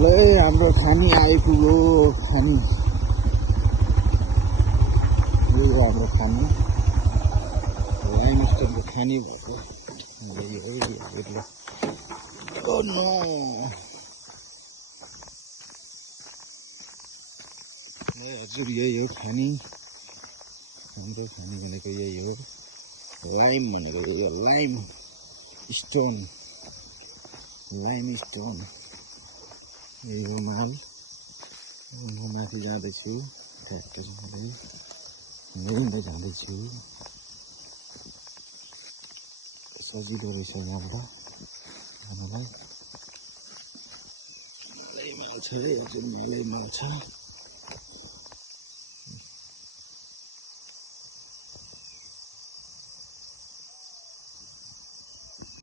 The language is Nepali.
ल हाम्रो खानी आइपुग्यो खानी यो हाम्रो खानी लाइमस्टोनको खानी भएको हजुर यही हो खानी हाम्रो खानी भनेको यही हो लाइम भनेको यो लाइम स्टोन यही हो माल म माथि जाँदैछु ट्र्याक्टर जाँदैछु सजिलो रहेछ यहाँबाट जानुलाई। मलाई माल छ है हजुर मलाई माल छ।